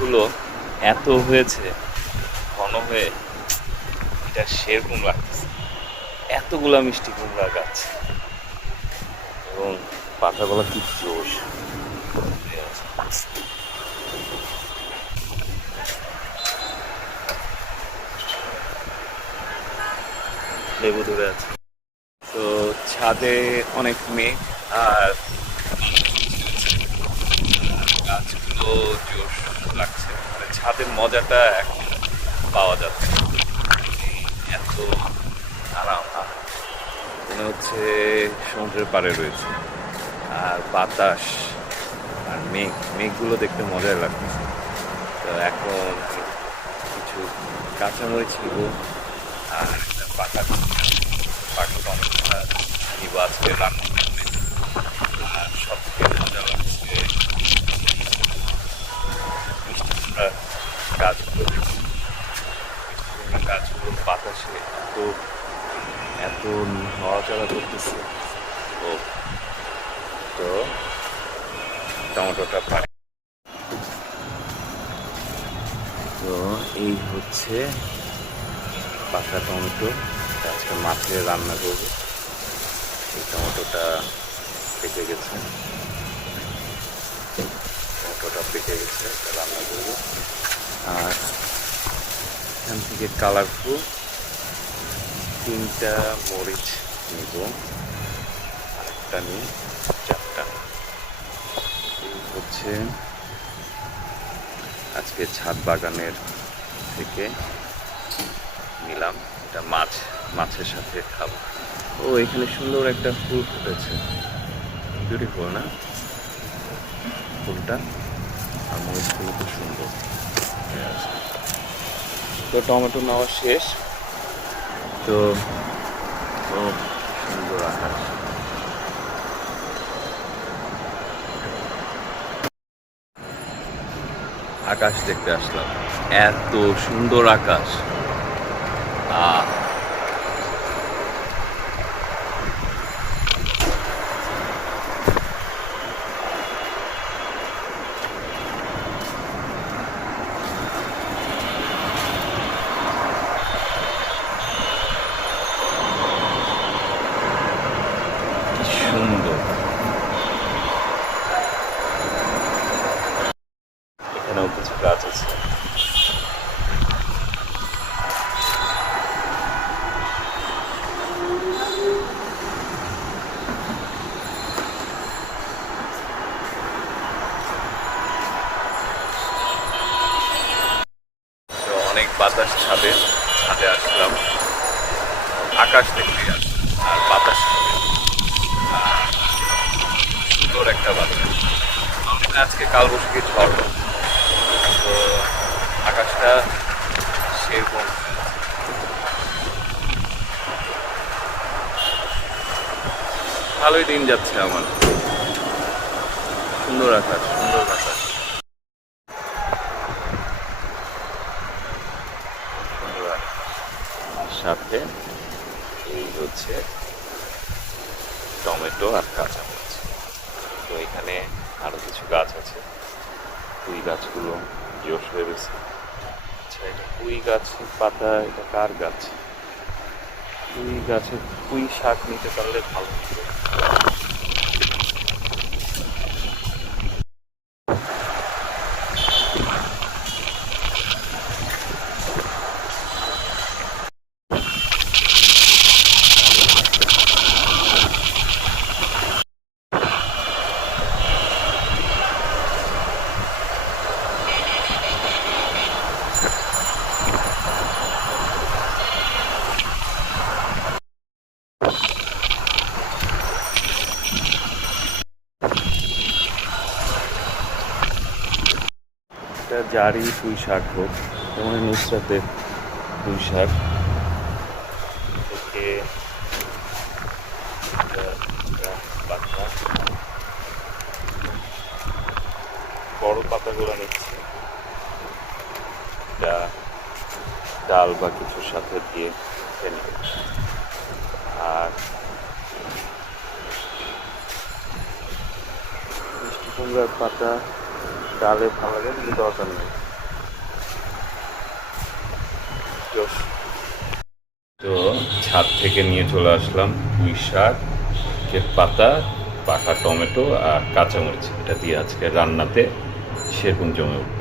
গাছগুলো এত হয়েছে, ঘন হয়ে এটা সেরকম লাগতেছে। এতগুলা মিষ্টি কুমড়া গাছ। এবং পাতাগুলো কি জোশ। লেবু ধরে আছে। তো ছাদে অনেক মেঘ আর গাছগুলো জোশ লাগছে। মানে ছাদের মজাটা এখন পাওয়া যাচ্ছে। এত আরাম। মনে হচ্ছে সমুদ্রের পাড়ে রয়েছে। আর বাতাস আর মেঘ, মেঘগুলো দেখতে মজাই লাগতেছে। তো এখন কিছু কাঁচামরিচ নিব আর পাকা পাকা টমেটোটা নিব আজকে রান্না। আর সব গাছগুলো গাছগুলো বাতাসে এত এত নড়াচড়া করতেছে। ও, তো টমেটোটা পারে তো এই হচ্ছে পাকা টমেটো। আজকে মাছে রান্না করব। এই টমেটোটা পেকে গেছে। টমেটোটা পেকে গেছে রান্না করব। আর এখান থেকে কালারফুল তিনটা মরিচ নিব। আরেকটা নিই, চারটা। হচ্ছে আজকে ছাদ বাগানের থেকে নিলাম। এটা মাছ, মাছের সাথে খাব। ও, এখানে সুন্দর একটা ফুল ফুটেছে। বিউটিফুল না? ফুলটা? আর মরিচগুলো খুব সুন্দর। তো টমেটো নেওয়া শেষ। তো সুন্দর আকাশ। আকাশ দেখতে আসলাম। এত সুন্দর আকাশ। আহ কি সুন্দর এখানেও কিছু গাছ আছে তো অনেক বাতাস ছাদে ছাদে আসলাম আকাশ দেখতে আসলাম আর বাতাস সুন্দর একটা বাতাস। আজকে কালবৈশাখী ঝড় তো আকাশটা সেরকম। ভালোই দিন যাচ্ছে আমার। সুন্দর আকাশ। সুন্দর বাতাস সুন্দর আকাশ। সাথে এই হচ্ছে টমেটো আর কাঁচামরিচ তো এখানে আরও কিছু গাছ আছে। কুই গাছগুলো জোশ হয়ে গেছে। আচ্ছা এটা পুঁই গাছের পাতা, এটা কার গাছ? পুঁই গাছের পুঁই শাক নিতে পারলে ভালো হতো। জারি পুঁই শাক হোক, যেমন নুসরাতের পুঁই শাক থেকে পাতা বড় পাতাগুলো নিচ্ছি এটা ডাল বা কিছুর সাথে দিয়ে খেয়ে। আর মিষ্টি কুমড়ার পাতা একটা আলেপ কিন্তু দরকার নেই। তো ছাদ থেকে নিয়ে চলে আসলাম পুঁই শাক পাতা, পাকা টমেটো আর কাঁচামরিচ। এটা দিয়ে আজকে রান্নাতে সেরকম জমে উঠবে।